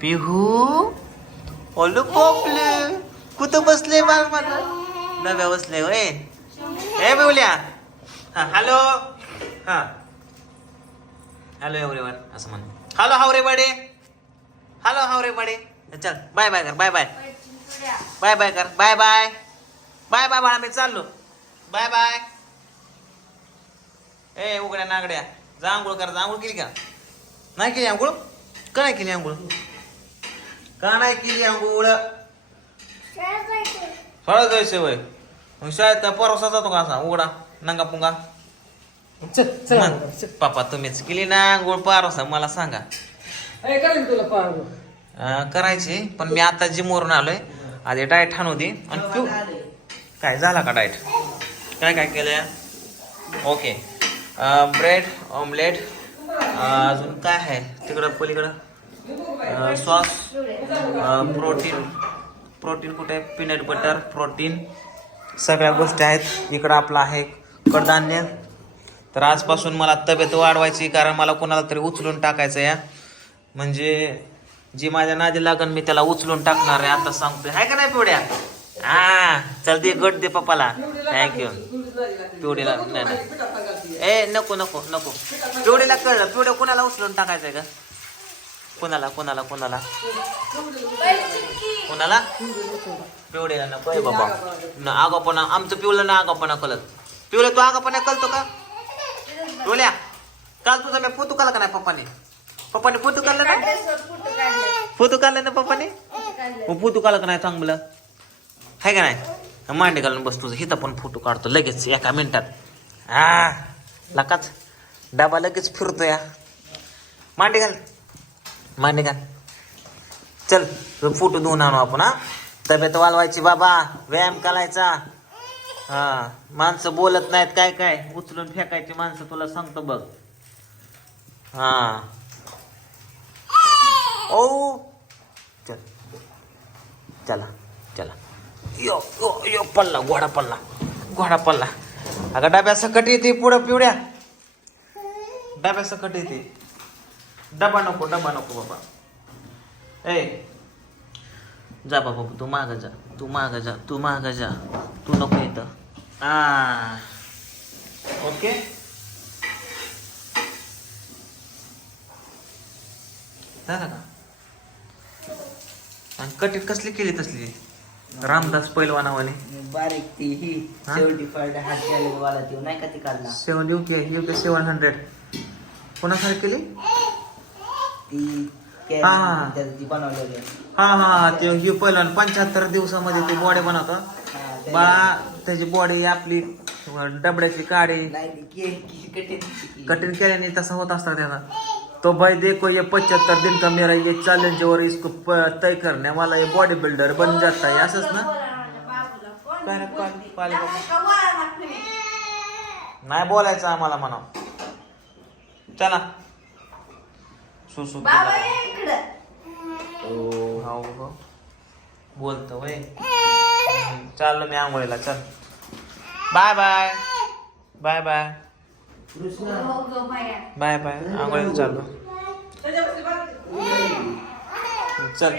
पिहू? ओलू पोपले कुठं बसले बाल मला नव्या बसले होय. हे बिवल्या. हा हॅलो. हा. हॅलो एवरेवर असं म्हण. हॅलो हावरे बडे. हॅलो हावरे बडे. चल बाय बाय कर बाय बाय. बाय बाय कर बाय बाय. बाय बाय बाळा मी चाललो. Bye bye. ए उघड्या नागड्या. जा आंघोळ कर जा आंघोळ केली का? नाही केली आंघोळ? का नाही केली आंघोळ? का नाही केली आंघोळ फळ जायचं वय मग शाळेत परवसा जातो का असा उघडा नंगा पुंगा चल चल मग, पापा तुम्हीच केली ना आंघोळ पारवसा मला सांगा ए करेन तुला पाहू अं, करायची पण मी आता जिमवरून आलोय आधी डाएट ठाण होती आणि पिऊ काय झाला का डाएट काय काय केलं ओके ब्रेड ऑमलेट अजून काय आहे तिकडं पलीकडं सॉस प्रोटीन प्रोटीन कुठे? आहे पीनट बटर प्रोटीन. सगळ्या गोष्टी आहेत. इकडं आपलं आहे कडधान्य. तर आजपासून मला तब्येत वाढवायची कारण मला कोणाला तरी उचलून टाकायचं या म्हणजे जी माझ्या नादी लागन मी त्याला उचलून टाकणार आहे. आता सांगतोय. आहे का नाही पिवड्या? हा चल दे गट दे पप्पाला. थँक्यू पिवडीला नाही नाही. ए नको नको नको. पिवडीला कळलं. पिवड्या कोणाला उचलून टाकायचंय का कोणाला कोणाला कोणाला? कोणाला? पिवडीला नको आहे बाबा. न आगापणा आमचं पिवलं ना आगापणा कळत. पिवलं तू आगापणा कळतो का? पिवल्या काल तुझा मी फोटो काढला का नाही पप्पाने? पप्पाने फोटो काढला ना फोटो काढला ना पप्पाने? मग फोटो काढला का नाही चांगलं? आहे का नाही? मांडी घालून बस तुझं. हिथं पण फोटो काढतो लगेच एका मिनिटात. हा लकाच. डबा लगेच फिरतो या मांडी घाल. मान्य का? चल फोटो धुवून आणू आपण हा. तब्येत वालवायची बाबा. व्यायाम करायचा. हा. माणसं बोलत नाहीत काय काय? उचलून फेकायची माणसं तुला सांगतो बघ. हा. ओ. चल. चला चला. यो यो यो पल्ला घोडा पल्ला घोडा पल्ला. अगं डब्या सकट येते पुढं पिवड्या. डब्या सकट येते. डबा नको डबा नको बाबा. ए जा बाबा तू माग जा तू माग जा तू माग जा. तू नको इथं. आ. ओके? झालं का? आणि कटीत कसली केली तसली? रामदास पैलवानावाने बारीक ती ही? सेव्हन्टी फाय हात वाला ती नाही का ती काढला? Seven U K U K seven hundred कोणासाठी केली? ती हा, हा. त्याचं ती बनवलेली आहे. हा हा हा. ते ही पहिलवान पंच्याहत्तर दिवसामध्ये ते बॉडी बनवतो. हा, त्या- बा त्याची बॉडी आपली डबड्याची काडी. नाही ती के- की- कठीण केल्याने तसा होत असता त्याचा. तो भाई देखो ये पचहत्तर दिन का मेरा ये चैलेंज और इसको प- तय करने वाला ये बॉडी बिल्डर बन जाता है असंच ना? काय रे, पाल- पाल- नाही बोलायचं आम्हाला म्हणा चला. सुसू हो हो बोलतो वय. चाललो मी आंघोळीला चल. Bye bye. Bye bye. Bye. Bye आंघोळीला चाललो. चल.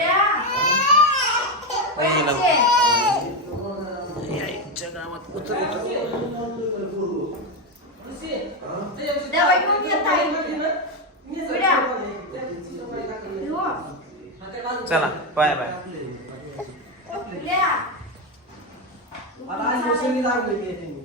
गावात उतर उतर चला बाय बाय आता आज मोसंबी लागली